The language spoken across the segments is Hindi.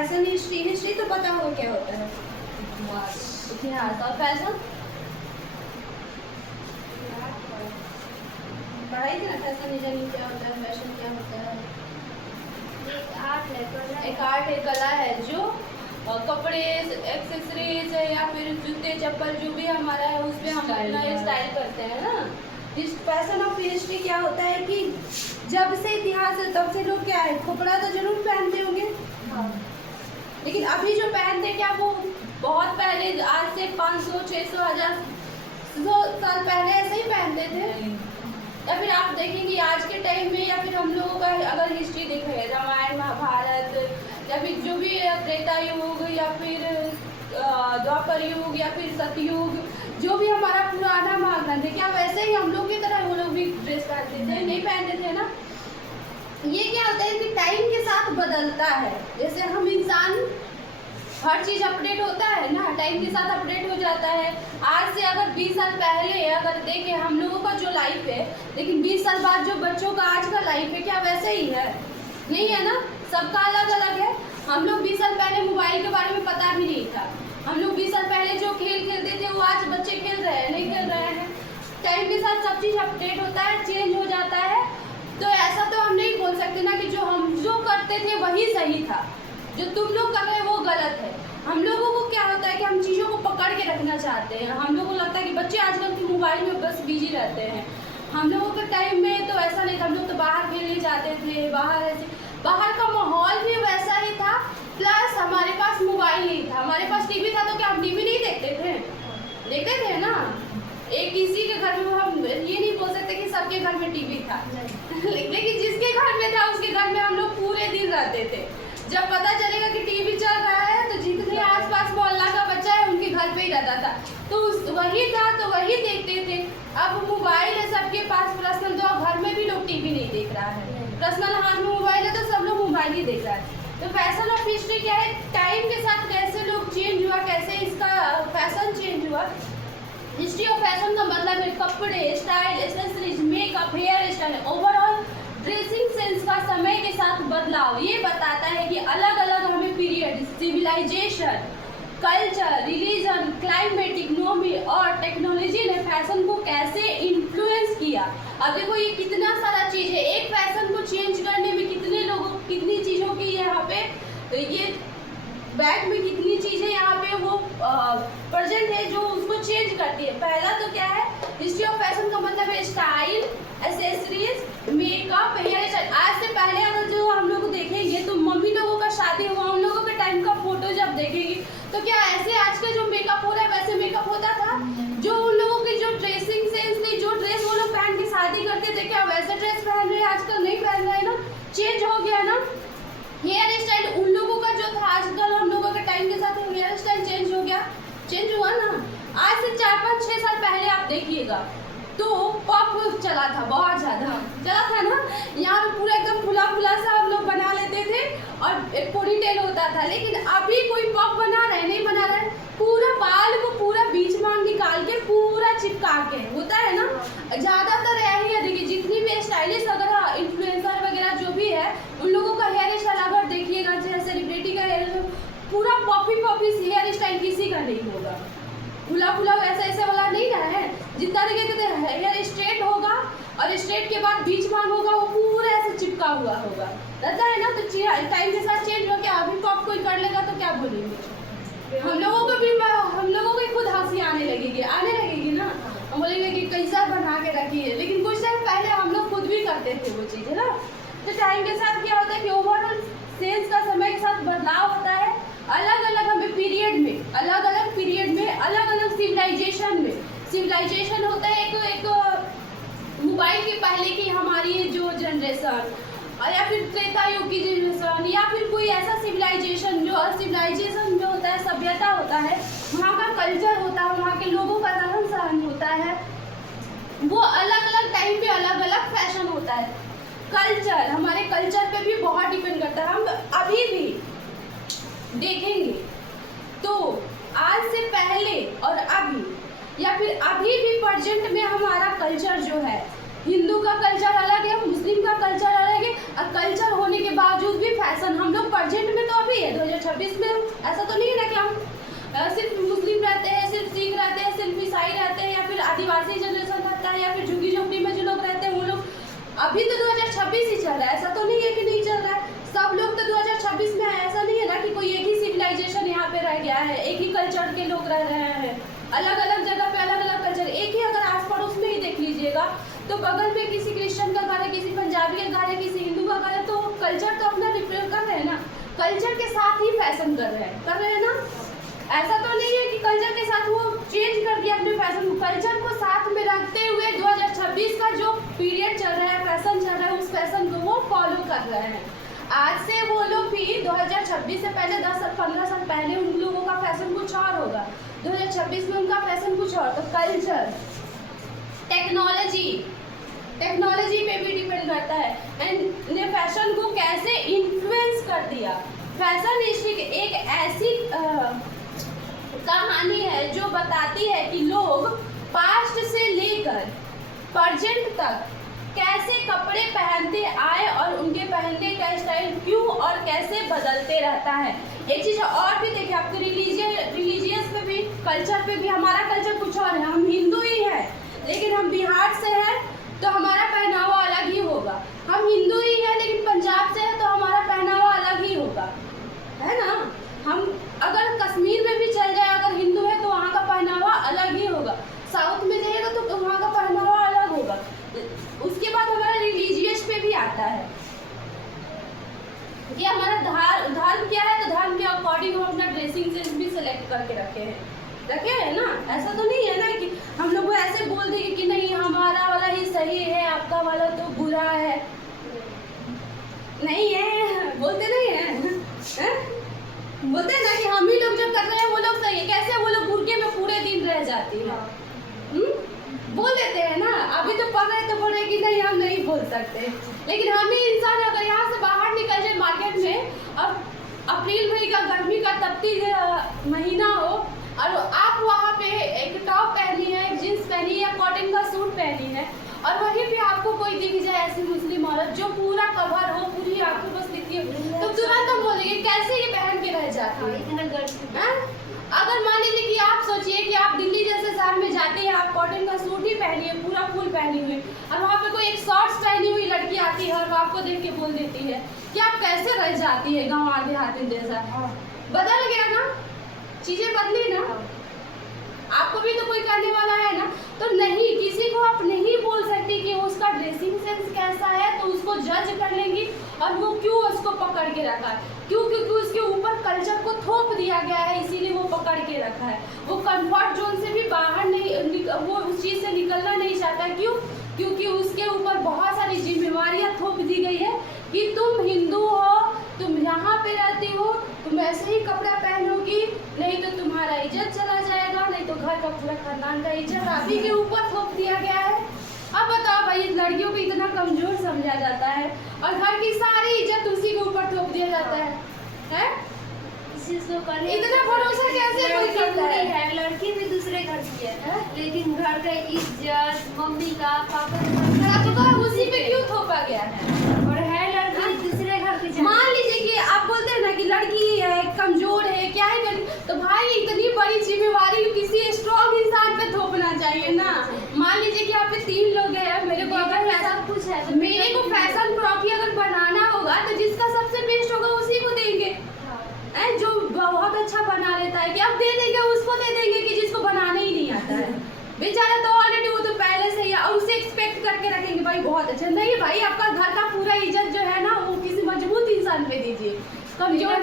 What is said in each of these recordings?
फैशन हिस्ट्री, हिस्ट्री तो पता हो क्या होता है। इतिहास और फैशन पढ़ाई थी ना, फैशन डिजाइनिंग क्या होता है, फैशन क्या होता है। आर्ट है, एक आर्ट है, कला है जो कपड़े एक्सेसरीज है या फिर जूते चप्पल जो भी हमारा है उसमें हम अपना स्टाइल करते हैं ना। इस फैशन ऑफ हिस्ट्री क्या होता है कि जब से इतिहास है तब से लोग क्या है, कपड़ा तो जरूर पहनते होंगे, लेकिन अभी जो पहनते क्या वो बहुत पहले, आज से 500 600 1000 100 साल पहले ऐसे ही पहनते थे। या फिर आप देखेंगे आज के टाइम में, या फिर हम लोगों का अगर हिस्ट्री देखें, रामायण महाभारत या फिर जो भी त्रेता युग या फिर द्वापर युग या फिर सतयुग, जो भी हमारा पुराना महाग्रंथ है, क्या वैसे ही हम लोग की तरह वो लोग भी ड्रेस पहनते थे? नहीं पहनते थे ना। ये क्या होता है कि टाइम के साथ बदलता है, जैसे हम इंसान हर चीज़ अपडेट होता है ना, टाइम के साथ अपडेट हो जाता है। आज से अगर 20 साल पहले अगर देखें हम लोगों का जो लाइफ है, लेकिन 20 साल बाद जो बच्चों का आज का लाइफ है, क्या वैसे ही है? नहीं है ना, सबका अलग अलग है। हम लोग 20 साल पहले मोबाइल के बारे में पता भी नहीं था। हम लोग 20 साल पहले जो खेल खेलते थे वो आज बच्चे खेल रहे हैं, नहीं खेल रहे हैं। टाइम के साथ सब चीज़ अपडेट होता है, चेंज हो जाता है। तो ऐसा तो हम नहीं बोल सकते ना कि जो हम जो करते थे वही सही था, जो तुम लोग कर रहे हैं वो गलत है। हम लोगों को क्या होता है कि हम चीज़ों को पकड़ के रखना चाहते हैं। हम लोगों को लगता है कि बच्चे आजकल के मोबाइल में बस बिजी रहते हैं। हम लोगों के टाइम में तो ऐसा नहीं था, हम लोग तो बाहर खेलने जाते थे, बाहर का माहौल भी वैसा ही था, प्लस हमारे पास मोबाइल नहीं था। हमारे पास टीवी था तो क्या हम टीवी नहीं देखते थे? देखते थे ना। एक किसी के घर में, हम ये नहीं बोल सकते कि सबके घर में टीवी था लेकिन जिसके घर में था उसके घर में हम लोग पूरे दिन रहते थे। जब पता चलेगा कि टीवी चल रहा है तो जितने आसपास मोहल्ला का बच्चा है उनके घर पे ही रहता था, तो वही था तो वही देखते थे। अब मोबाइल है सबके पास पर्सनल, तो अब घर में भी लोग टीवी नहीं देख रहा है, पर्सनल हाथ में मोबाइल है तो सब लोग मोबाइल ही देख रहा है। तो फैशन ऑफ हिस्ट्री क्या है, टाइम के साथ कैसे लोग चेंज हुआ, कैसे इसका फैशन चेंज हुआ। हिस्ट्री ऑफ फैशन का मतलब है कपड़े, style, accessories, makeup, hair style, overall dressing sense का समय के साथ बदलाव। ये बताता है कि अलग अलग हमें period, civilization, culture, religion, climate, economy और टेक्नोलॉजी ने फैशन को कैसे इन्फ्लुएंस किया। अब देखो ये कितना सारा चीज़ है, एक फैशन को चेंज करने में कितने लोगों, कितनी चीज़ों की यहाँ पे, ये बैग में कितनी चीज़ें यहाँ पे वो प्रेजेंट है जो उसको चेंज करती है। पहला तो क्या है, हिस्ट्री ऑफ फैशन का मतलब है style, accessories, makeup, hair style. आज से पहले अगर जो हम लोग देखेंगे तो मम्मी लोगों का शादी हुआ, उन लोगों के टाइम का फोटो जब देखेंगे तो क्या ऐसे आज का जो मेकअप हो रहा है वैसे मेकअप होता था? जो उन लोगों की जो ड्रेसिंग सेंस थी, जो ड्रेस वो लोग पहन के शादी करते थे, क्या वैसे ड्रेस पहन रहे हैं? आजकल नहीं पहन रहे हैं ना, चेंज हो गया ना। हेयर स्टाइल उन लोगों का जो था, आजकल हम लोगों के टाइम के साथ हेयर स्टाइल चेंज हो गया, चेंज हुआ ना। आज से 4 5 6 साल पहले आप देखिएगा तो पॉप चला था, बहुत ज़्यादा चला था ना। यहाँ पे पूरा एकदम फुला फुला सा हम लोग बना लेते थे और एक पोनीटेल होता था, लेकिन अभी कोई पॉप बना रहे नहीं बना रहे, पूरा बाल को पूरा बीच में निकाल के पूरा चिपका के होता है ना। ज़्यादातर यही है, देखिए जितनी भी स्टाइलिश अगर इन्फ्लुएंसर वगैरह जो भी है उन लोगों का हेयर स्टाइल अगर देखिएगा, जैसे सेलिब्रिटी का हेयर पूरा पॉपी पॉपी हेयर स्टाइल किसी का नहीं होगा, फुला फुला ऐसा ऐसे वाला नहीं रहा है। जितना देखेंगे हेयर स्ट्रेट होगा और स्ट्रेट के बाद बीच में होगा वो पूरा ऐसे चिपका हुआ होगा, रहता है ना। तो टाइम के साथ चेंज हो गया। अभी पॉप कोई कर लेगा तो क्या बोलेंगे? हम लोगों को भी, हम लोगों को खुद हंसी आने लगेगी ना। हम बोलेंगे कि कैसा बना के रखी है, लेकिन कुछ टाइम पहले हम लोग खुद भी करते थे वो चीज़, है ना। तो टाइम के साथ क्या होता है कि ओवरऑल सेंस का समय के साथ बदलाव होता है। अलग अलग हमें पीरियड में, अलग अलग पीरियड में, अलग अलग सिविलाइजेशन में, सिविलाइजेशन होता है एक मोबाइल के पहले की हमारी जो जनरेशन, या फिर त्रेता युग की जनरेशन, या फिर कोई ऐसा सिविलाइजेशन जो होता है, सभ्यता होता है, वहाँ का कल्चर होता है, वहाँ के लोगों का रहन सहन होता है, वो अलग अलग टाइम पे अलग अलग फैशन होता है। कल्चर, हमारे कल्चर पे भी बहुत डिपेंड करता है। हम अभी भी देखेंगे तो आज से पहले और अभी, या फिर अभी भी प्रेजेंट में हमारा कल्चर जो है, हिंदू का कल्चर अलग है, मुस्लिम का कल्चर अलग है, और कल्चर होने के बावजूद भी फैशन हम लोग प्रेजेंट में तो अभी है 2026 में, ऐसा तो नहीं है ना कि हम सिर्फ मुस्लिम रहते हैं, सिर्फ सिख रहते हैं, सिर्फ ईसाई रहते हैं, या फिर आदिवासी जनरेशन रहता है, या फिर झुग्गी झोपड़ी में जो लोग रहते हैं वो लोग। अभी तो 2026 ही चल रहा है, ऐसा तो नहीं है कि नहीं चल रहा है। सब लोग तो 2026 में है, ऐसा नहीं है ना कि कोई एक ही सिविलाइजेशन यहाँ पे रह गया है, एक ही कल्चर के लोग रह रहे हैं। अलग अलग जगह पे अलग अलग कल्चर, एक ही अगर आस पड़ोस में ही देख लीजिएगा तो बगल में किसी क्रिश्चियन का घर है, किसी पंजाबी का घर है, किसी हिंदू का घर है, तो कल्चर तो अपना रिप्रेजेंट कर रहे हैं ना, कल्चर के साथ ही फैशन कर रहे हैं ना। ऐसा तो नहीं है कि कल्चर के साथ वो चेंज कर दिया अपने फैशन को, कल्चर को साथ में रखते हुए 2026 का जो पीरियड चल रहा है, फैशन चल रहा है, उस फैशन को वो फॉलो कर रहे हैं। आज से वो लोग भी 2026 से पहले 10 से 15 साल पहले उन लोगों का फैशन कुछ और होगा, 2026 में उनका फैशन कुछ और। तो कल्चर, टेक्नोलॉजी पे भी डिपेंड करता है एंड ने फैशन को कैसे इन्फ्लुएंस कर दिया। फैशन एक ऐसी कहानी है जो बताती है कि लोग पास्ट से लेकर प्रेजेंट तक कैसे कपड़े पहनते आए और उनके पहनने का स्टाइल क्यों और कैसे बदलते रहता है। एक चीज़ और भी देखिए, आपके रिलीजियस पे भी, कल्चर पे भी, हमारा कल्चर कुछ और है, हम हिंदू ही है लेकिन हम बिहार से हैं तो हमारा पहनावा अलग ही होगा। हम हिंदू ही है लेकिन पंजाब से है तो हमारा पहनावा अलग ही होगा, है ना। हम अगर कश्मीर में भी चल जाए, अगर हिंदू है तो वहाँ का पहनावा अलग ही होगा, साउथ में जाइएगा तो वहाँ का पहनावा अलग होगा। उसके बाद हमारा रिलीजियस पे भी आता है कि हमारा धर्म क्या है, तो धर्म के अकॉर्डिंग हम अपना ड्रेसिंग सेंस भी सिलेक्ट करके रखे हैं ना। ऐसा तो नहीं है ना कि हम लोग ऐसे बोल देंगे कि नहीं हमारा वाला ही सही है, आपका वाला तो बुरा है, नहीं है, बोलते नहीं है? बोलते हैं ना कि हम ही लोग जो कर रहे हैं वो लोग सही है। कैसे वो लोग भूखे में पूरे दिन रह जाती है, बोल देते हैं ना। अभी तो पढ़ रहे कि नहीं हम नहीं बोल सकते, लेकिन हम ही इंसान अगर यहाँ से बाहर निकल जाए मार्केट में, अब अप्रैल मई का गर्मी का तपती महीना हो और आप वहाँ पे एक टॉप पहनी है, एक जींस पहनी है, कॉटन का सूट पहनी है और वहीं पे आपको कोई दिख जाए ऐसी मुस्लिम औरत जो पूरा कवर हो, पूरी आंखों बस दिखती है, तो तुरंत हम बोलेंगे कैसे ये पहन के रह जाती है। अगर मान लीजिए कि आप सोचिए कि आप दिल्ली जैसे शहर में जाते हैं, आप कॉटन का सूट ही पहनी है, पूरा फुल पहनी हुई, और वहाँ पे कोई एक शॉर्ट्स पहनी हुई लड़की आती है और वो आपको देख के बोल देती है कि आप कैसे रह जाती है गाँव आधे हाथ जैसा। बदल गया ना, चीजें बदली ना, आपको भी तो कोई करने वाला है ना। तो नहीं, किसी को आप नहीं बोल सकती कि उसका ड्रेसिंग सेंस कैसा है, तो उसको जज कर लेंगी और वो क्यों उसको पकड़ के रखा है, क्योंकि उसके ऊपर कल्चर को थोप दिया गया है, इसीलिए वो पकड़ के रखा है। वो कंफर्ट जोन से भी बाहर नहीं, वो उस चीज़ से निकलना नहीं चाहता। क्यों? क्योंकि उसके ऊपर बहुत सारी जिम्मेवारियाँ थोप दी गई है कि तुम हिंदू हो, तुम यहाँ पे रहती हो, तुम ऐसे ही कपड़ा पहनोगी, नहीं तो तुम्हारा इज्जत चला जाएगा, नहीं तो घर का पूरा खानदान का इज्जत आप ही के ऊपर थोप दिया गया है। अब बताओ भाई, लड़कियों को इतना कमजोर समझा जाता है और घर की सारी इज्जत उसी के ऊपर थोप दिया जाता है? इतना भरोसा कैसे कोई करता है? लड़की भी दूसरे घर की है, लेकिन घर का इज्जत मम्मी का, पापा का उसी पे क्यों थोपा गया है? और है लड़की दूसरे घर की। मान लीजिए कि आप बोलते हैं ना कि लड़की है, कमजोर है, क्या है करी, तो भाई इतनी बड़ी जिम्मेवारी किसी स्ट्रॉन्ग इंसान पे थोपना चाहिए ना। मान लीजिए कि आप पे 3 लोग हैं, मेरे को अगर फैशन कुछ है, मेरे को फैशन प्रॉफी अगर बनाना होगा तो जिसका सबसे बेस्ट होगा उसी को देंगे, जो बहुत अच्छा बना लेता है, कि अब दे देंगे उसको, दे देंगे कि जिसको बनाना ही नहीं आता है। बेचारा तो ऑलरेडी वो तो पहले से ही, और उसे एक्सपेक्ट करके रखेंगे भाई बहुत अच्छा। नहीं भाई, आपका घर का पूरा इज्जत जो है ना वो किसी मजबूत इंसान पे दीजिए, कमजोर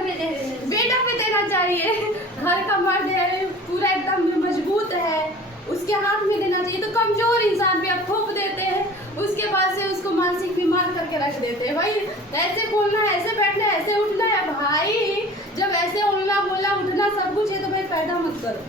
बेटा पे देना चाहिए। घर का मर्द है, पूरा एकदम मजबूत है, उसके हाथ में देना चाहिए। तो कमजोर इंसान पे आप थोप देते हैं, उसके बाद से उसको मानसिक बीमार करके रख देते हैं। भाई ऐसे बोलना है, ऐसे बैठना है, ऐसे उठना है। भाई जब ऐसे बोलना बोलना उठना सब कुछ है तो भाई पैदा मत करो।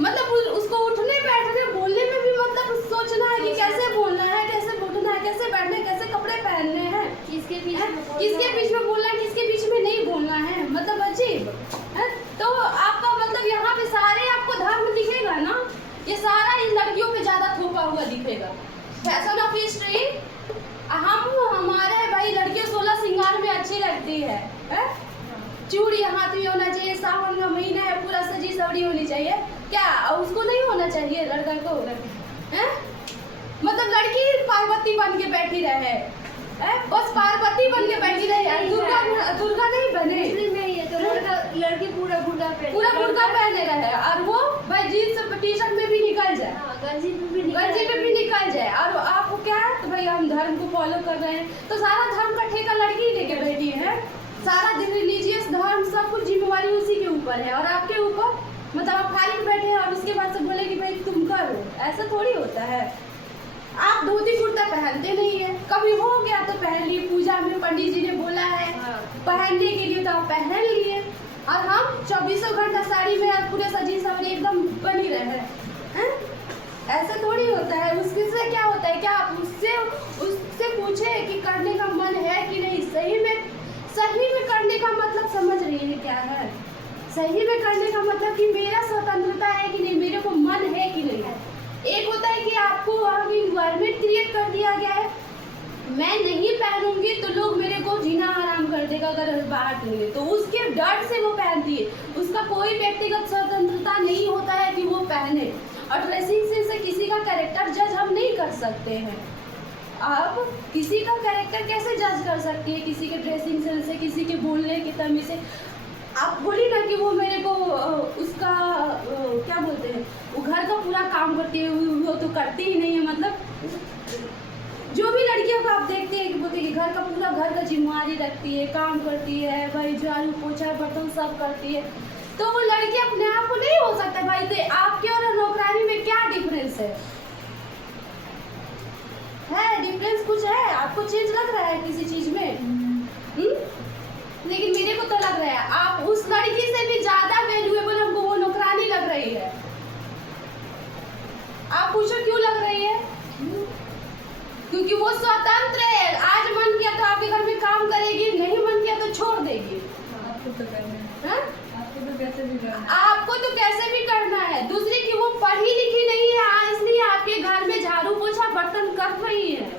मतलब उसको उठने बैठने बोलने में भी मतलब सोचना है कि कैसे बोलना है, कैसे उठना है, कैसे बैठना है, कैसे कपड़े पहनने हैं, किसके बीच में बोलना है, किसके बीच में नहीं बोलना है। मतलब अजीब है। तो आपका मतलब यहाँ पे सारे आपको धर्म दिखेगा ना, ये सारा इन लड़कियों पे ज्यादा थोपा हुआ दिखेगा। फैशन ऑफ हिस्ट्री, हमारे भाई लड़कियों 16 श्रृंगार में अच्छी लगती है, चूड़ी हाथ में होना चाहिए, सावन का महीना है, पूरा सजी सवरी होनी चाहिए। क्या उसको नहीं होना चाहिए लड़का को? मतलब लड़की पार्वती बन के बैठी रहे, बस पार्वती बन के बैठी रहे, दुर्गा नहीं बने। तो लड़की पूरा बुर्का पहने रहे और वो भाई जीन्स टी शर्ट में भी निकल जाए, गंजी पे भी निकल जाए। और आपको क्या है तो भाई हम धर्म को फॉलो कर रहे हैं, तो सारा धर्म का ठेका लड़की लेके बैठी है, सारा रिलीजियस धर्म सब कुछ जिम्मेवारी उसी के ऊपर है और आपके ऊपर। मतलब आप खाली बैठे हैं और उसके बाद से बोले कि भाई तुम करो, ऐसा थोड़ी होता है। आप धोती कुर्ता पहनते नहीं है, कभी हो गया तो पहन लिए, पूजा में पंडित जी ने बोला है पहनने के लिए तो आप पहन लिए, और हम 24 घंटा साड़ी में और पूरे सजी सवरी एकदम बनी रहे हैं। ऐसा थोड़ी होता है। उसके से क्या होता है, क्या आप उससे पूछे कि करने का मन है कि नहीं? सही में करने का मतलब समझ रही है क्या है? सही में करने का मतलब कि मेरा स्वतंत्रता है कि नहीं, मेरे को मन है कि नहीं है। एक होता है कि आपको इन्वायरमेंट क्रिएट कर दिया गया है, मैं नहीं पहनूंगी तो लोग मेरे को जीना आराम कर देगा अगर बाहर निकले, तो उसके डर से वो पहनती है। उसका कोई व्यक्तिगत स्वतंत्रता नहीं होता है कि वो पहने। और ड्रेसिंग से किसी का कैरेक्टर जज हम नहीं कर सकते हैं। आप किसी का कैरेक्टर कैसे जज कर सकती है? किसी के ड्रेसिंग सेंस से, किसी के बोलने के तमीज से। आप बोली ना कि वो मेरे को उसका क्या बोलते हैं, वो घर का पूरा काम करती है, वो तो करती ही नहीं है। मतलब जो भी लड़कियों को आप देखते हैं कि बोलते हैं कि घर का जिम्मेवारी रखती है, काम करती है, भाई झाड़ू पोछा बर्तन सब करती है, तो वो लड़की अपने आप को नहीं हो सकता। भाई तो आपके और नौकरानी में क्या डिफरेंस है? डिफरेंस कुछ है? आपको चेंज लग रहा है किसी चीज में? लेकिन मेरे को तो लग रहा है आप उस लड़की से भी ज्यादा वैल्यूएबल हमको वो नौकरानी लग रही है। आप पूछो क्यों लग रही है? क्योंकि वो स्वतंत्र है। आज मन किया तो आपके घर में काम करेगी, नहीं मन किया तो छोड़ देगी। आपको तो कैसे भी करना है। दूसरी की वो पढ़ी लिखी नहीं है, इसलिए आपके घर में झाड़ू पोछा बर्तन कर रही है।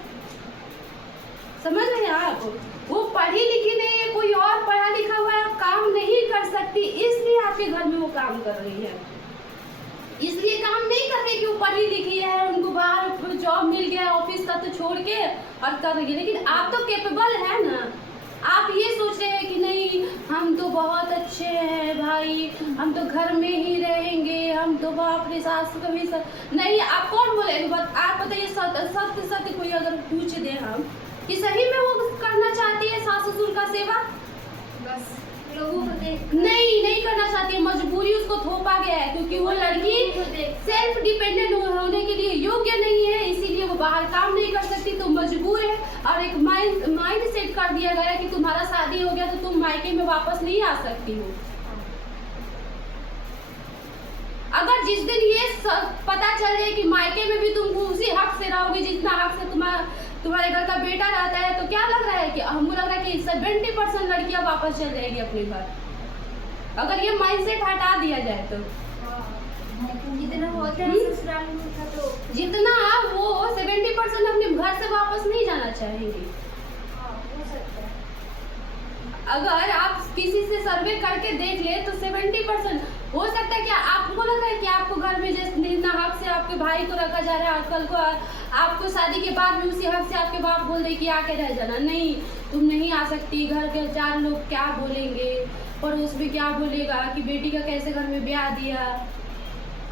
समझ रहे हैं आप? वो पढ़ी लिखी नहीं है, कोई और पढ़ा लिखा हुआ है, काम नहीं कर सकती, इसलिए आपके घर में वो काम कर रही है। इसलिए काम नहीं कर रही कि वो पढ़ी लिखी है, उनको बाहर जॉब मिल गया ऑफिस का तो छोड़ के और कर रही है। लेकिन आप तो कैपेबल है ना। आप ये सोच रहे हैं कि नहीं हम तो बहुत अच्छे हैं भाई, हम तो घर में ही रहेंगे, हम तो बाप रे सास कभी नहीं। आप कौन बोले? आप बताइए सत्य कोई अगर पूछ दे हम कि सही में वो करना चाहती है सास ससुर का सेवा? बस लोगों को नहीं करना चाहती है, मजबूरी उसको थोपा गया है, क्योंकि वो लड़की सेल्फ डिपेंडेंट होने के लिए योग्य नहीं है, इसीलिए वो बाहर काम नहीं कर सकती, तो मजबूर है। और एक माइंड सेट कर दिया गया है कि तुम्हारा शादी हो गया तो तुम मायके में वापस नहीं आ सकती हो। अगर जिस दिन ये पता चल जाए कि मायके में भी तुम उसी हक से रहोगे जितना हक से तुम्हारे घर का बेटा रहता है, तो क्या लग रहा है कि हमको लग रहा है कि 70% लड़कियां वापस चल जाएगी अपने घर, अगर ये माइंडसेट हटा दिया जाए तो। जितना होता है ससुराल में था तो जितना वो 70% अपने घर से वापस नहीं जाना चाहेंगे। हो सकता है। अगर आप किसी से सर्वे करके देख ले तो 70% हो सकता है। क्या आपको लग रहा है कि आपको घर में जितना हक से आपके भाई को रखा जा रहा है, कल को आपको शादी के बाद भी उसी हक से आपके बाप बोल दे कि आके रह जाना, नहीं तुम नहीं आ सकती, घर के 4 लोग क्या बोलेंगे, पड़ोस में क्या बोलेगा कि बेटी का कैसे घर में ब्याह दिया,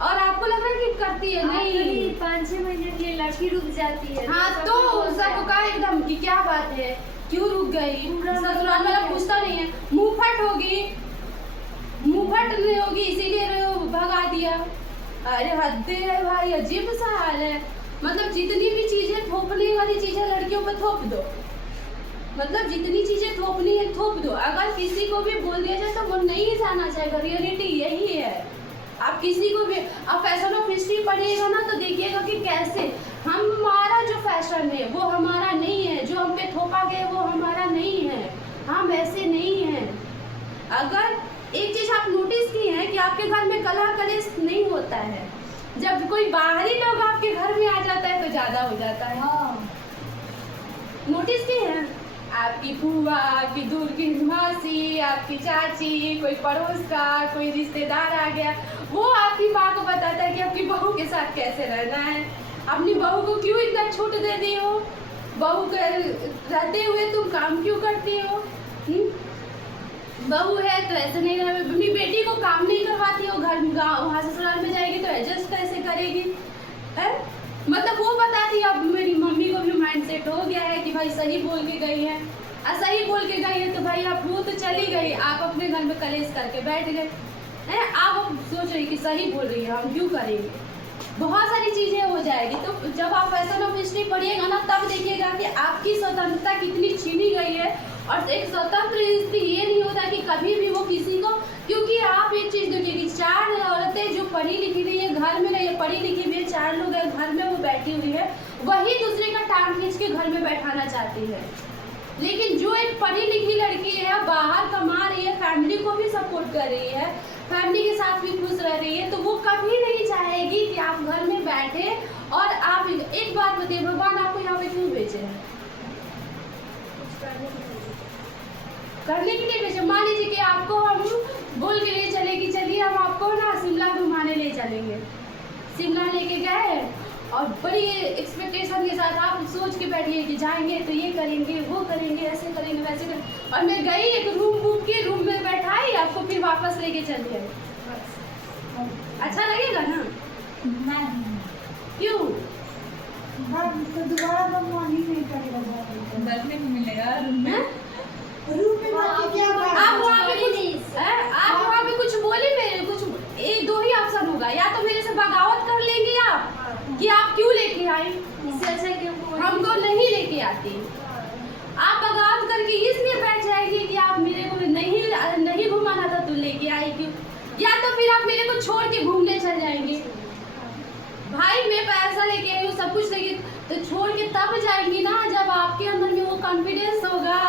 और आपको लग रहा है कि करती है नहीं। 5-6 महीने के लिए लड़की रुक जाती है। हाँ तो सबको कहा एकदम कि क्या बात है, क्यों रुक गई? ससुराल वाला पूछता नहीं है, मुंहफट नहीं होगी इसीलिए भगा दिया। अरे हद है भाई, अजीब सा हाल है। मतलब जितनी भी चीजें थोपने वाली चीजें लड़कियों पर थोप दो, मतलब जितनी चीजें थोपनी है थोप दो। अगर किसी को भी बोल दिया जाए तो वो नहीं जाना चाहेगा, रियलिटी यही है। आप किसी को भी आप फैशन ऑफ हिस्ट्री पढ़िएगा ना तो देखिएगा कि कैसे हमारा जो फैशन है वो हमारा नहीं है, जो हम पे थोपा गया वो हमारा नहीं है, हम ऐसे नहीं हैं। अगर एक चीज आप नोटिस की है कि आपके घर में कलह कलेश नहीं होता है, जब कोई बाहरी लोग आपके घर में आ जाता है तो ज्यादा हो जाता है। हाँ। नोटिस किए हैं, आपकी बुआ, आपकी दूर की मासी, आपकी चाची, कोई पड़ोस का कोई रिश्तेदार आ गया, वो आपकी माँ को बताता है कि आपकी बहू के साथ कैसे रहना है। अपनी बहू को क्यों इतना छूट दे दी हो, बहू के रहते हुए तुम काम क्यों करती हो। बहू है तो ऐसे नहीं रह, अपनी बेटी को काम नहीं करवाती हो, घर गाँव वहाँ ससुराल में जाएगी तो एडजस्ट कैसे करेगी है। मतलब वो बताती है। अब मेरी मम्मी को भी माइंड सेट हो गया है कि भाई सही बोल के गई है, और सही बोल के गई है तो भाई आप वो तो चली गई, आप अपने घर में कलेश करके बैठ गए हैं। आप अब सोच रही कि सही बोल रही है, हम क्यों करेंगे, बहुत सारी चीज़ें हो जाएगी। तो जब आप फैशन ऑफ हिस्ट्री पढ़िएगा ना, तब देखिएगा कि आपकी स्वतंत्रता कितनी छीनी गई है। और एक स्वतंत्र स्त्री ये नहीं होता कि कभी भी वो किसी को, क्योंकि आप एक चीज़ देखिए कि 4 औरतें जो पढ़ी लिखी नहीं है, घर में नहीं है, पढ़ी लिखी भी है, 4 लोग हैं घर में, वो बैठी हुई है, वही दूसरे का टांग खींच के घर में बैठाना चाहती है। लेकिन जो एक पढ़ी लिखी लड़की है, बाहर कमा रही है, फैमिली को भी सपोर्ट कर रही है, फैमिली के साथ भी खुश रह रही है, तो वो कभी नहीं चाहेगी कि आप घर में बैठे। और आप एक बात बताइए, भगवान आपको यहाँ पे क्यों भेजे हैं? करने के लिए भेजे। मान लीजिए कि आपको हम बोल के ले चले कि चलिए हम आपको ना शिमला घुमाने ले चलेंगे, शिमला लेके गए और बड़ी एक्सपेक्टेशन के साथ आप सोच के बैठिए कि जाएंगे तो ये करेंगे, वो करेंगे, ऐसे करेंगे, वैसे करेंगे, और मैं गई एक रूम बुक के, रूम में बैठाई, आपको फिर वापस लेके चल गए। अच्छा लगेगा ना? नहीं। क्यों? तो दोबारा भगवान ही नहीं करेगा, बैठने को मिलेगा रूम में। रूम में बैठ के क्या बात? आप वहाँ पे कुछ आप वहाँ पे कुछ बोले मेरे, कुछ एक दो ही ऑप्शन होगा, या तो मेरे से बगावत कर लेंगे आप कि आप क्यों लेके आए, इससे अच्छा कि हमको नहीं लेके आती। आप बगावत करके इसलिए बैठ जाएंगे कि आप मेरे को नहीं घुमाना था तो लेके आए क्यों, या तो फिर आप मेरे को छोड़ के घूमने चल जाएंगे। भाई मैं पैसा लेके आई हूँ, सब कुछ लेके, तो छोड़ के तब जाएंगी ना जब आपके अंदर में वो कॉन्फिडेंस होगा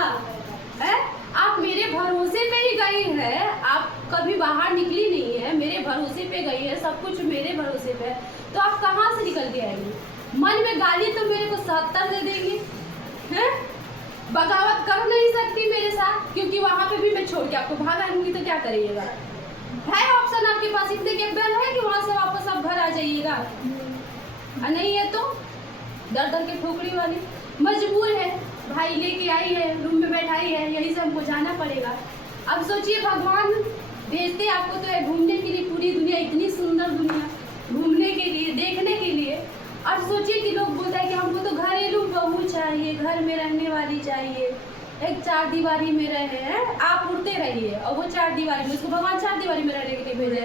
है। आप मेरे भरोसे पे ही गई है, आप कभी बाहर निकली नहीं है, मेरे भरोसे पे गई है, सब कुछ मेरे भरोसे पे है, तो आप कहाँ से निकल के आएंगी? मन में गाली तो मेरे को 70 दे देंगी हैं, बगावत कर नहीं सकती मेरे साथ, क्योंकि वहाँ पे भी मैं छोड़ के आपको भाग आऊंगी तो क्या करिएगा? है ऑप्शन आपके पास इतने कैपेबल है कि वहाँ से वापस आप घर आ जाइएगा, नहीं है तो दर दर के ठोकरी वाली मजबूर है, भाई लेके आई है, रूम में बैठाई है, यही से हमको जाना पड़ेगा। अब सोचिए भगवान भेजते आपको तो है घूमने के लिए, पूरी दुनिया, इतनी सुंदर दुनिया घूमने के लिए, देखने के लिए। और सोचिए कि लोग बोलते हैं कि हमको तो घरेलू बहू चाहिए, घर में रहने वाली चाहिए, एक 4 दीवारी में रहे हैं, आप उड़ते रहिए, और वो 4 दीवारी में, उसको भगवान 4 दीवारी में रहने के लिए भेजे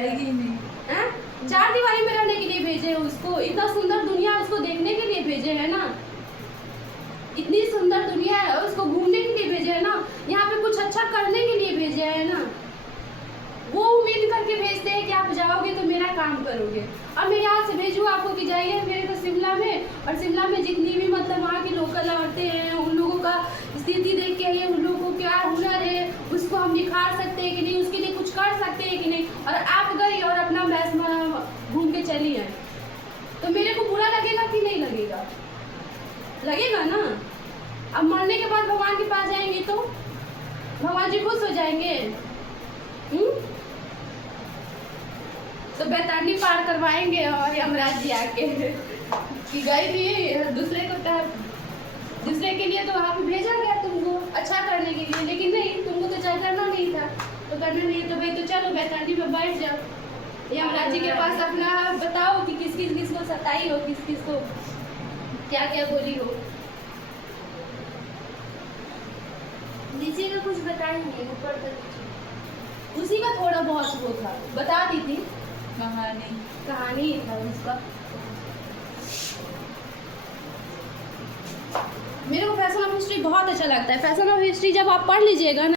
हैं, 4 दीवारी में रहने के लिए भेजे उसको, इतना सुंदर दुनिया उसको देखने के लिए भेजे है ना, इतनी सुंदर दुनिया है, उसको घूमने के लिए भेजे है ना, यहाँ पे कुछ अच्छा करने के लिए भेजे है ना। वो उम्मीद करके भेजते हैं कि आप जाओगे तो मेरा काम करोगे, और मैं यहाँ से भेजूँ आपको कि जाइए मेरे को शिमला में, और शिमला में जितनी भी मतलब वहाँ की लोकल औरतें हैं, उन लोगों का स्थिति देख के आइए, उन लोगों को क्या हुनर है, उसको हम निखार सकते हैं कि नहीं, उसके लिए कुछ कर सकते हैं कि नहीं, और आप गई और अपना मैस घूम के चली हैं, तो मेरे को बुरा लगेगा कि नहीं लगेगा? लगेगा ना। अब मरने के बाद भगवान के पास जाएंगे तो भगवान जी खुश हो जाएंगे। तो बैतानी पार करवाएंगे और यमराज जी आके कि गई थी दूसरे के लिए तो वहाँ पे भेजा गया तुमको अच्छा करने के लिए, लेकिन नहीं, तुमको तो चाहे करना नहीं था, तो करना नहीं है तो भाई तो चलो बैतानी में बैठ जाओ, यमराज जी के पास अपना बताओ कि किस किस को सताई हो, किस किस को क्या क्या बोली हो। नीचे का कुछ बताएंगे, ऊपर तक उसी का थोड़ा बहुत वो था, बता दी थी कहानी था उसका। मेरे को फैशन ऑफ हिस्ट्री बहुत अच्छा लगता है। फैशन ऑफ हिस्ट्री जब आप पढ़ लीजिएगा ना,